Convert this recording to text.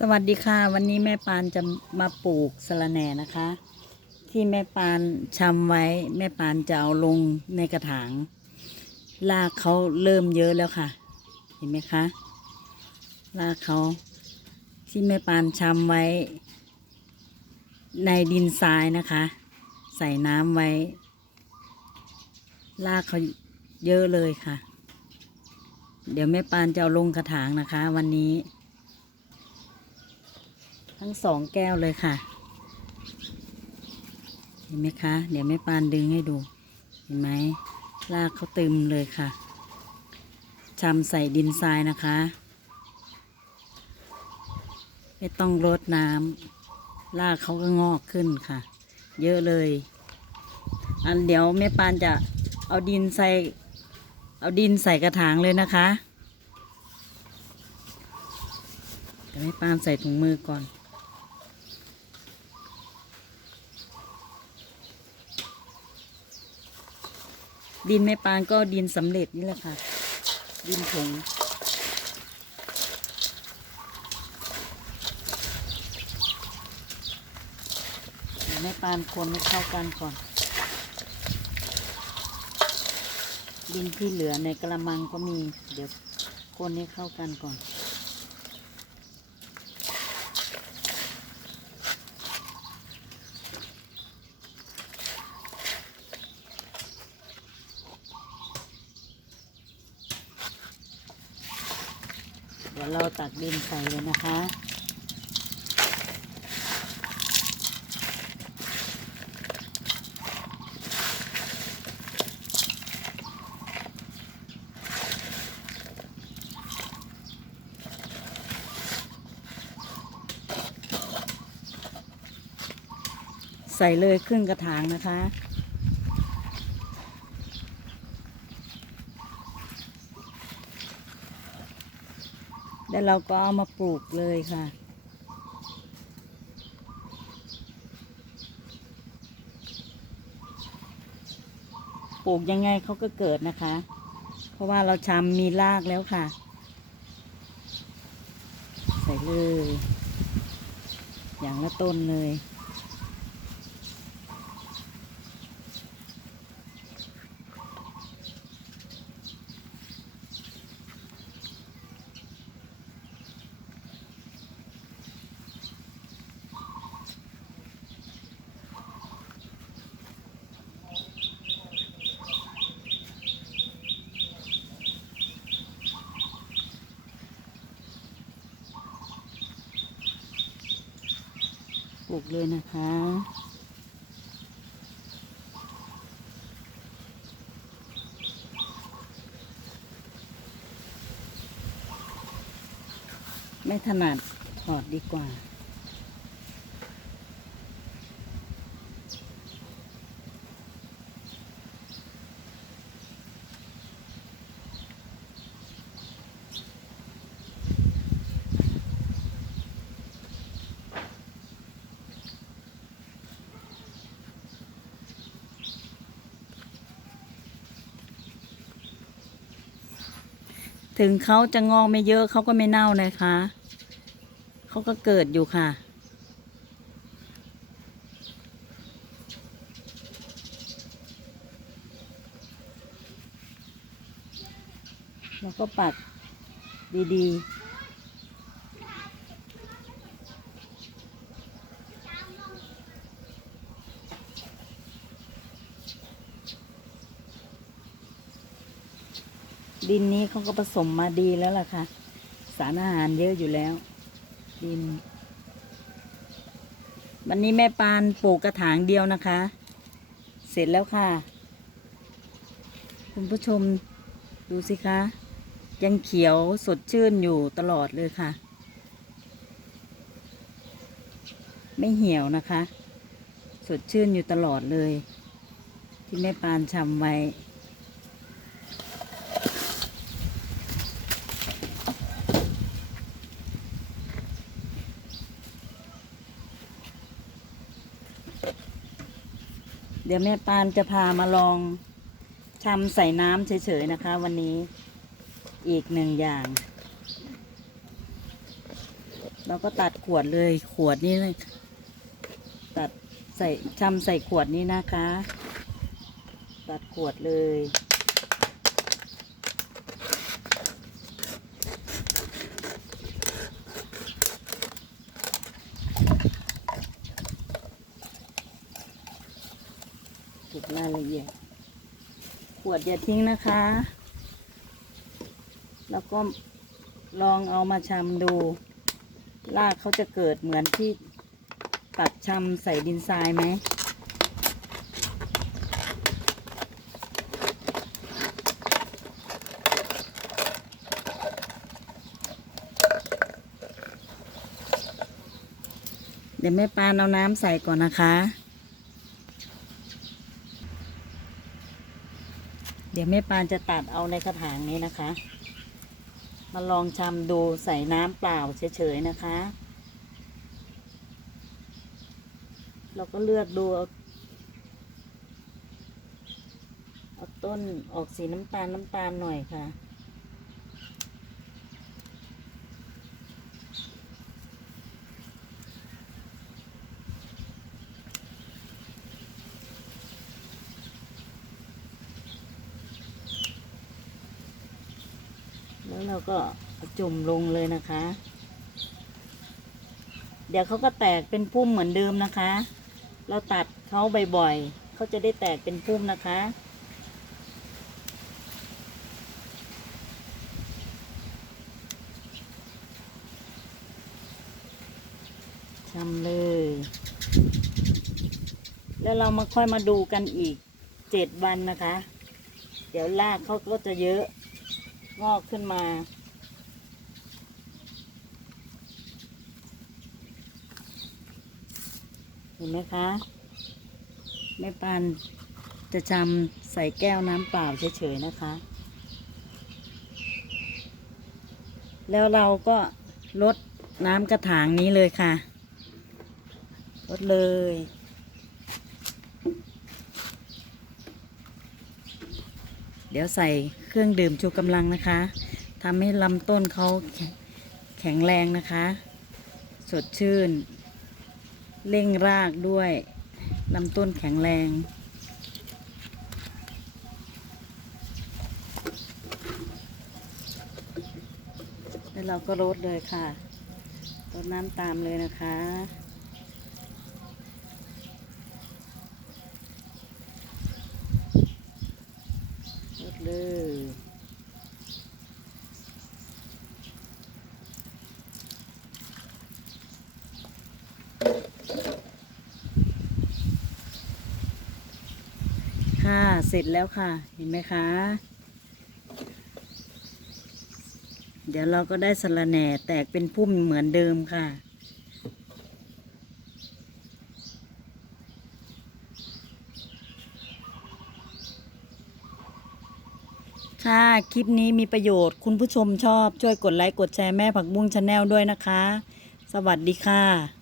สวัสดีค่ะ วันนี้แม่ปานจะมาปลูกสะระแหน่นะคะ ที่แม่ปานชำไว้ แม่ปานจะเอาลงในกระถางรากเขาเริ่มเยอะแล้วค่ะ เห็นไหมคะรากเขาที่แม่ปานชำไว้ ในดินทรายนะคะ ใส่น้ำไว้รากเขาเยอะเลยค่ะ เดี๋ยวแม่ปานจะเอาลงกระถางนะคะ วันนี้ ทั้งสองแก้วเลยค่ะ เห็นไหมคะ เดี๋ยวแม่ปานดึงให้ดู เห็นไหมรากเขาตึมเลยค่ะชำใส่ดินทรายนะคะ ไม่ต้องรดน้ำรากเขาก็งอกขึ้นค่ะ เยอะเลย อันเดี๋ยวแม่ปานจะเอาดินใส่ เอาดินใส่กระถางเลยนะคะเดี๋ยวแม่ปานใส่ถุงมือก่อน ดินแม่ปานก็ดินสำเร็จนี่แหละค่ะ ดินผงแม่ปานคนให้เข้ากันก่อน ดินที่เหลือในกระมังก็มี เดี๋ยวคนให้เข้ากันก่อน เดี๋ยวเราตักดินใส่เลยนะคะ ใส่เลยครึ่งกระถางนะคะ แล้วเราก็เอามาปลูกเลยค่ะ ปลูกยังไงเขาก็เกิดนะคะ เพราะว่าเราชำมีรากแล้วค่ะ ใส่เลย อย่างละต้นเลย กเลยนะคะ ไม่ถนัดถอดดีกว่า ถึงเขาจะงอกไม่เยอะเขาก็ไม่เน่านะคะเขาก็เกิดอยู่ค่ะ แล้วก็ปัดดีๆ ดินนี้เขาก็ผสมมาดีแล้วล่ะค่ะ สารอาหารเยอะอยู่แล้ว ดิน วันนี้แม่ปานปลูกกระถางเดียวนะคะ เสร็จแล้วค่ะ คุณผู้ชมดูสิคะ ยังเขียวสดชื่นอยู่ตลอดเลยค่ะ ไม่เหี่ยวนะคะ สดชื่นอยู่ตลอดเลย ที่แม่ปานชำไว้ เดี๋ยวแม่ปานจะพามาลองทำใส่น้ำเฉยๆนะคะ วันนี้อีกหนึ่งอย่าง เราก็ตัดขวดเลยขวดนี้เลยตัดใส่ชำใส่ขวดนี้นะคะ ตัดขวดเลย ก็บรายละเอียด ขวดอย่าทิ้งนะคะ แล้วก็ลองเอามาชำดูรากเขาจะเกิดเหมือนที่ตัดชำใส่ดินทรายไหมเดี๋ยวแม่ปานเอาน้ำใส่ก่อนนะคะ เดี๋ยวแม่ปานจะตัดเอาในกระถางนี้นะคะ มาลองชำดูใส่น้ำเปล่าเฉยๆนะคะ เราก็เลือกดูเอาเอาต้นออกสีน้ำตาลน้ำตาลหน่อยค่ะ แล้วเราก็จุ่มลงเลยนะคะ เดี๋ยวเขาก็แตกเป็นพุ่มเหมือนเดิมนะคะ เราตัดเขาบ่อยๆเขาจะได้แตกเป็นพุ่มนะคะทำเลย แล้วเรามาค่อยมาดูกันอีกเจ็ดวันนะคะ เดี๋ยวรากเขาก็จะเยอะ งอกขึ้นมา เห็นไหมคะแม่ปานจะจำใส่แก้วน้ำเปล่าเฉยๆนะคะ แล้วเราก็ลดน้ำกระถางนี้เลยค่ะลดเลย ดี๋ยวใส่เครื่องดื่มชูกำลังนะคะทำให้ลำต้นเขาแข็งแข็งแรงนะคะ สดชื่น เร่งรากด้วยลำต้นแข็งแรงแล้วเราก็รดเลยค่ะรดน้ำตามเลยนะคะ เลยค่ะ เสร็จแล้วค่ะ เห็นไหมคะ เดี๋ยวเราก็ได้สะระแหน่แตกเป็นพุ่มเหมือนเดิมค่ะ ถ้าคลิปนี้มีประโยชน์ คุณผู้ชมชอบช่วยกดไลค์กดแชร์แม่ผักบุ้งชาแนลด้วยนะคะ สวัสดีค่ะ